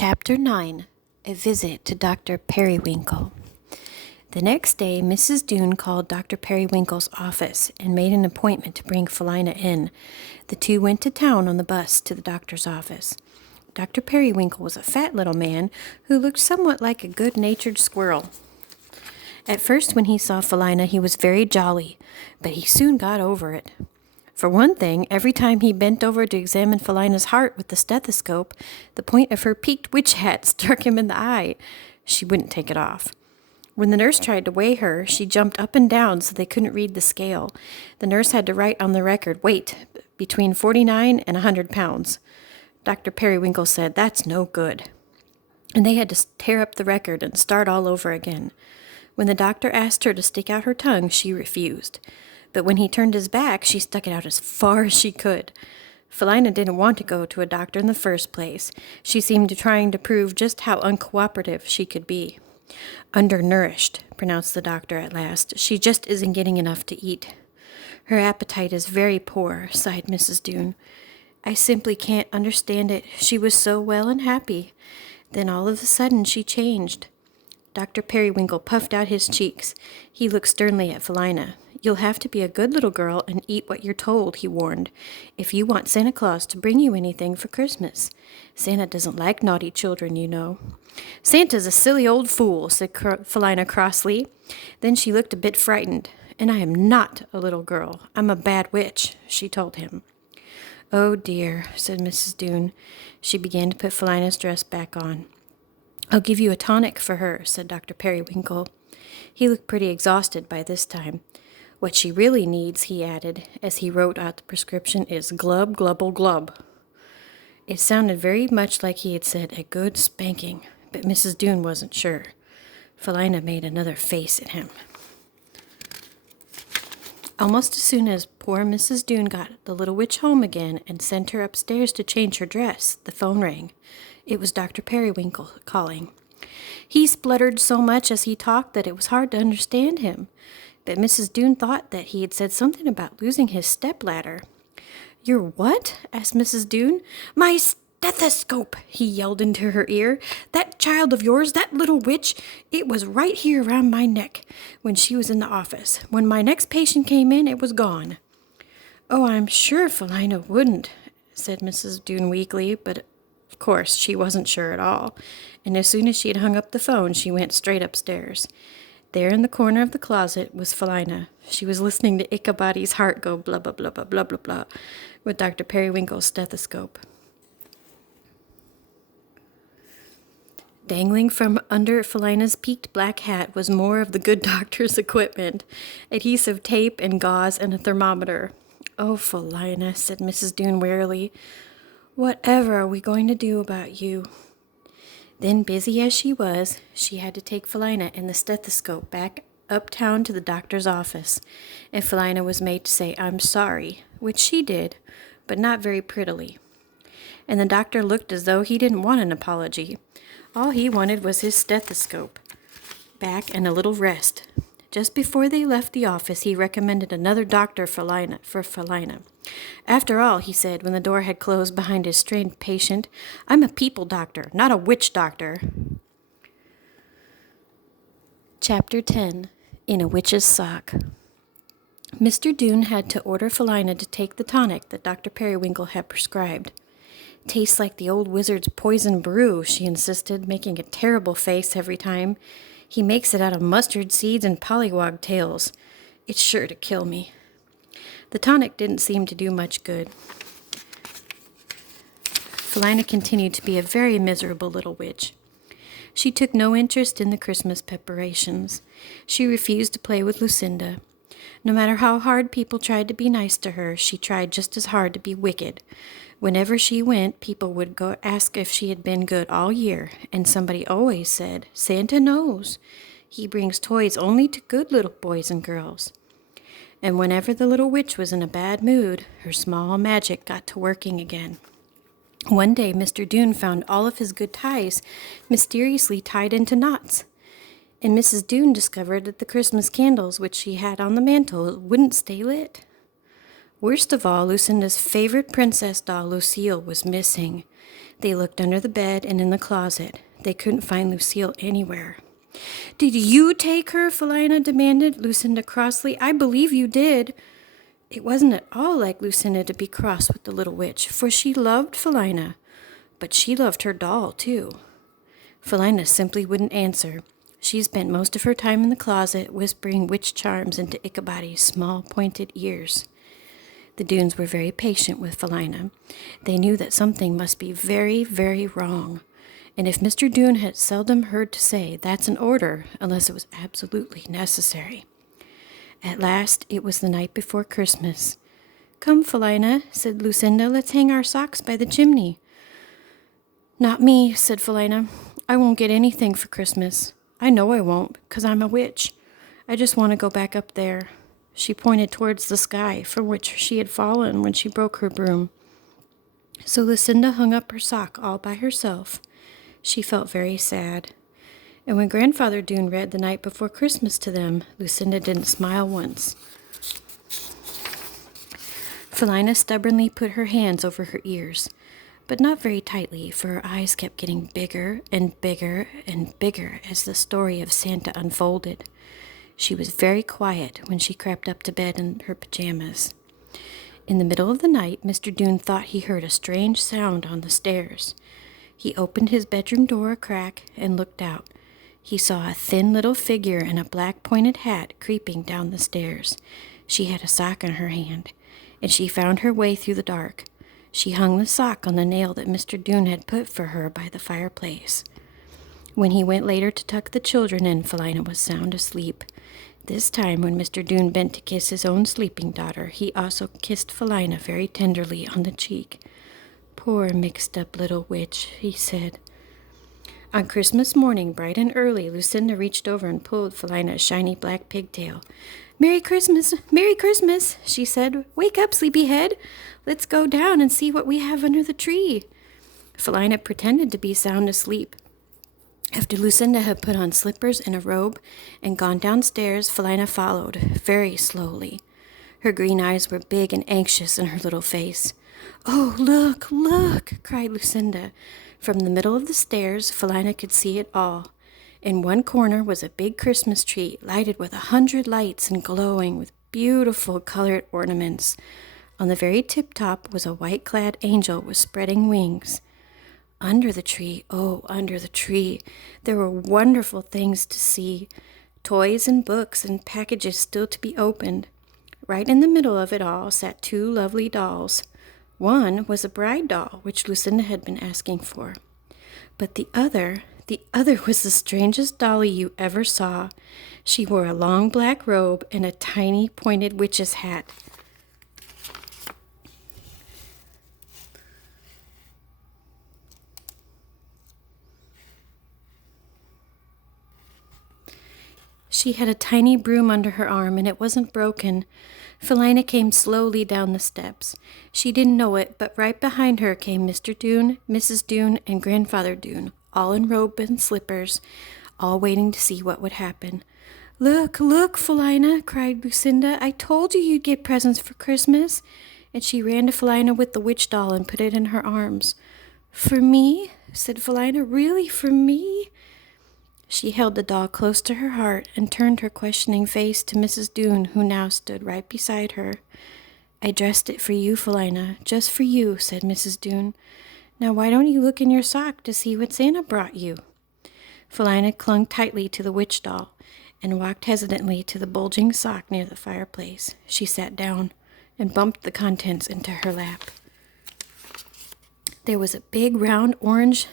Chapter 9. A Visit to Dr. Periwinkle. The next day, Mrs. Doone called Dr. Periwinkle's office and made an appointment to bring Philina in. The two went to town on the bus to the doctor's office. Dr. Periwinkle was a fat little man who looked somewhat like a good-natured squirrel. At first, when he saw Philina, he was very jolly, but he soon got over it. For one thing, every time he bent over to examine Philina's heart with the stethoscope, the point of her peaked witch hat struck him in the eye. She wouldn't take it off. When the nurse tried to weigh her, she jumped up and down so they couldn't read the scale. The nurse had to write on the record, weight between 49 and 100 pounds. Dr. Periwinkle said, "That's no good." And they had to tear up the record and start all over again. When the doctor asked her to stick out her tongue, she refused. But when he turned his back, she stuck it out as far as she could. Philina didn't want to go to a doctor in the first place. She seemed trying to prove just how uncooperative she could be. "Undernourished," pronounced the doctor at last. "She just isn't getting enough to eat." "Her appetite is very poor," sighed Mrs. Doone. "I simply can't understand it. She was so well and happy. Then all of a sudden she changed." Dr. Periwinkle puffed out his cheeks. He looked sternly at Philina. "You'll have to be a good little girl and eat what you're told," he warned, "if you want Santa Claus to bring you anything for Christmas. Santa doesn't like naughty children, you know." "Santa's a silly old fool," said Philina crossly. Then she looked a bit frightened. "And I am not a little girl. I'm a bad witch," she told him. "Oh, dear," said Mrs. Doone. She began to put Philina's dress back on. "I'll give you a tonic for her," said Dr. Periwinkle. He looked pretty exhausted by this time. "What she really needs," he added, as he wrote out the prescription, "is glub, glubble, glub." It sounded very much like he had said a good spanking, but Mrs. Doone wasn't sure. Philina made another face at him. Almost as soon as poor Mrs. Doone got the little witch home again and sent her upstairs to change her dress, the phone rang. It was Dr. Periwinkle calling. He spluttered so much as he talked that it was hard to understand him. But Mrs. Doone thought that he had said something about losing his stepladder. "Your what?" asked Mrs. Doone. "My stethoscope," he yelled into her ear. "That child of yours, that little witch, it was right here around my neck when she was in the office. When my next patient came in, it was gone." "Oh, I'm sure Philina wouldn't," said Mrs. Doone weakly, but of course she wasn't sure at all. And as soon as she had hung up the phone, she went straight upstairs. There in the corner of the closet was Philina. She was listening to Ichabod's heart go blah, blah, blah, blah, blah, blah, blah, with Dr. Periwinkle's stethoscope. Dangling from under Philina's peaked black hat was more of the good doctor's equipment, adhesive tape and gauze and a thermometer. "Oh, Philina," said Mrs. Doone wearily, "whatever are we going to do about you?" Then, busy as she was, she had to take Philina and the stethoscope back uptown to the doctor's office, and Philina was made to say, "I'm sorry," which she did, but not very prettily. And the doctor looked as though he didn't want an apology. All he wanted was his stethoscope back and a little rest. Just before they left the office, he recommended another doctor for Philina. "After all," he said, when the door had closed behind his strained patient, "I'm a people doctor, not a witch doctor." Chapter 10. In a Witch's Sock. Mr. Doone had to order Philina to take the tonic that Dr. Periwinkle had prescribed. "Tastes like the old wizard's poison brew," she insisted, making a terrible face every time. "He makes it out of mustard seeds and pollywog tails. It's sure to kill me." The tonic didn't seem to do much good. Philina continued to be a very miserable little witch. She took no interest in the Christmas preparations. She refused to play with Lucinda. No matter how hard people tried to be nice to her, she tried just as hard to be wicked. Whenever she went, people would go ask if she had been good all year, and somebody always said, "Santa knows. He brings toys only to good little boys and girls." And whenever the little witch was in a bad mood, her small magic got to working again. One day, Mr. Doone found all of his good ties mysteriously tied into knots, and Mrs. Doone discovered that the Christmas candles which she had on the mantel wouldn't stay lit. Worst of all, Lucinda's favorite princess doll, Lucille, was missing. They looked under the bed and in the closet. They couldn't find Lucille anywhere. "Did you take her?" Philina demanded Lucinda crossly. "I believe you did." It wasn't at all like Lucinda to be cross with the little witch, for she loved Philina, but she loved her doll, too. Philina simply wouldn't answer. She spent most of her time in the closet, whispering witch charms into Ichabod's small, pointed ears. The Doones were very patient with Philina. They knew that something must be very, very wrong. And if Mr. Doone had seldom heard to say, "That's an order," unless it was absolutely necessary. At last, it was the night before Christmas. "Come, Philina," said Lucinda, "let's hang our socks by the chimney." "Not me," said Philina. "I won't get anything for Christmas. I know I won't, 'cause I'm a witch. I just want to go back up there." She pointed towards the sky, from which she had fallen when she broke her broom. So Lucinda hung up her sock all by herself. She felt very sad. And when Grandfather Doone read The Night Before Christmas to them, Lucinda didn't smile once. Philina stubbornly put her hands over her ears, but not very tightly, for her eyes kept getting bigger and bigger and bigger as the story of Santa unfolded. She was very quiet when she crept up to bed in her pajamas. In the middle of the night, Mr. Doone thought he heard a strange sound on the stairs. He opened his bedroom door a crack and looked out. He saw a thin little figure in a black pointed hat creeping down the stairs. She had a sock in her hand, and she found her way through the dark. She hung the sock on the nail that Mr. Doone had put for her by the fireplace. When he went later to tuck the children in, Philina was sound asleep. This time, when Mr. Doone bent to kiss his own sleeping daughter, he also kissed Philina very tenderly on the cheek. "Poor mixed-up little witch," he said. On Christmas morning, bright and early, Lucinda reached over and pulled Philina's shiny black pigtail. "Merry Christmas, Merry Christmas," she said. "Wake up, sleepyhead. Let's go down and see what we have under the tree." Philina pretended to be sound asleep. After Lucinda had put on slippers and a robe and gone downstairs, Philina followed, very slowly. Her green eyes were big and anxious in her little face. "Oh, look, look!" cried Lucinda. From the middle of the stairs, Philina could see it all. In one corner was a big Christmas tree, lighted with 100 lights and glowing with beautiful colored ornaments. On the very tip-top was a white-clad angel with spreading wings. Under the tree, oh, under the tree, there were wonderful things to see, toys and books and packages still to be opened. Right in the middle of it all sat two lovely dolls. One was a bride doll, which Lucinda had been asking for. But the other was the strangest dolly you ever saw. She wore a long black robe and a tiny pointed witch's hat. She had a tiny broom under her arm, and it wasn't broken. Philina came slowly down the steps. She didn't know it, but right behind her came Mr. Doone, Mrs. Doone, and Grandfather Doone, all in robe and slippers, all waiting to see what would happen. "Look, look, Philina," cried Lucinda. "I told you you'd get presents for Christmas." And she ran to Philina with the witch doll and put it in her arms. "For me?" said Philina. "Really, for me?" She held the doll close to her heart and turned her questioning face to Mrs. Doone, who now stood right beside her. "I dressed it for you, Philina, just for you," said Mrs. Doone. "Now why don't you look in your sock to see what Santa brought you?" Philina clung tightly to the witch doll and walked hesitantly to the bulging sock near the fireplace. She sat down and bumped the contents into her lap. There was a big round orange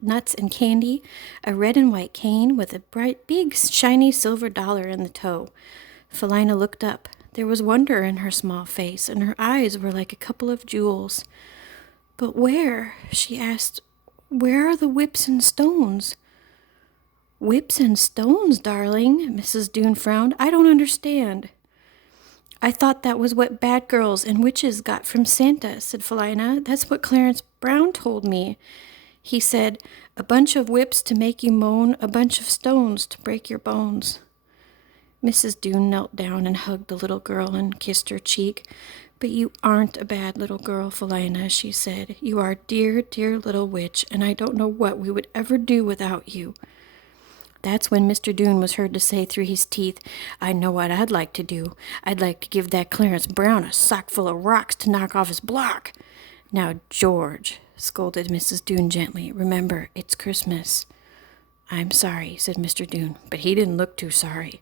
nuts and candy, a red and white cane with a bright, big, shiny silver dollar in the toe. Philina looked up. There was wonder in her small face, and her eyes were like a couple of jewels. "But where?" she asked. "Where are the whips and stones?" "Whips and stones, darling," Mrs. Doone frowned. "I don't understand." "I thought that was what bad girls and witches got from Santa," said Philina. "That's what Clarence Brown told me. He said, 'A bunch of whips to make you moan, a bunch of stones to break your bones.'" Mrs. Doone knelt down and hugged the little girl and kissed her cheek. But you aren't a bad little girl, Philina, she said. You are a dear, dear little witch, and I don't know what we would ever do without you. That's when Mr. Doone was heard to say through his teeth, I know what I'd like to do. I'd like to give that Clarence Brown a sock full of rocks to knock off his block. Now, George, scolded Mrs. Doone gently, remember, it's Christmas. I'm sorry, said Mr. Doone, but he didn't look too sorry.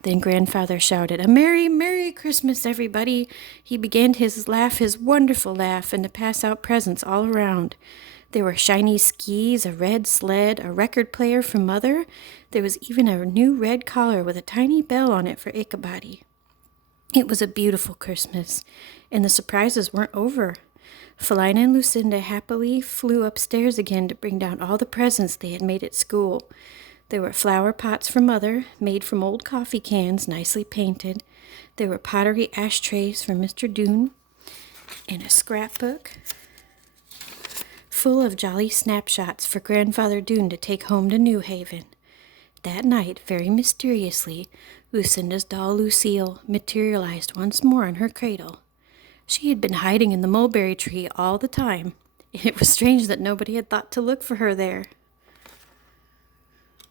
Then Grandfather shouted, a Merry, Merry Christmas, everybody. He began his laugh, his wonderful laugh, and to pass out presents all around. There were shiny skis, a red sled, a record player for Mother. There was even a new red collar with a tiny bell on it for Ichabody. It was a beautiful Christmas, and the surprises weren't over. Philina and Lucinda happily flew upstairs again to bring down all the presents they had made at school. There were flower pots for Mother, made from old coffee cans, nicely painted. There were pottery ashtrays for Mr. Doone, and a scrapbook full of jolly snapshots for Grandfather Doone to take home to New Haven. That night, very mysteriously, Lucinda's doll Lucille materialized once more in her cradle. She had been hiding in the mulberry tree all the time, and it was strange that nobody had thought to look for her there.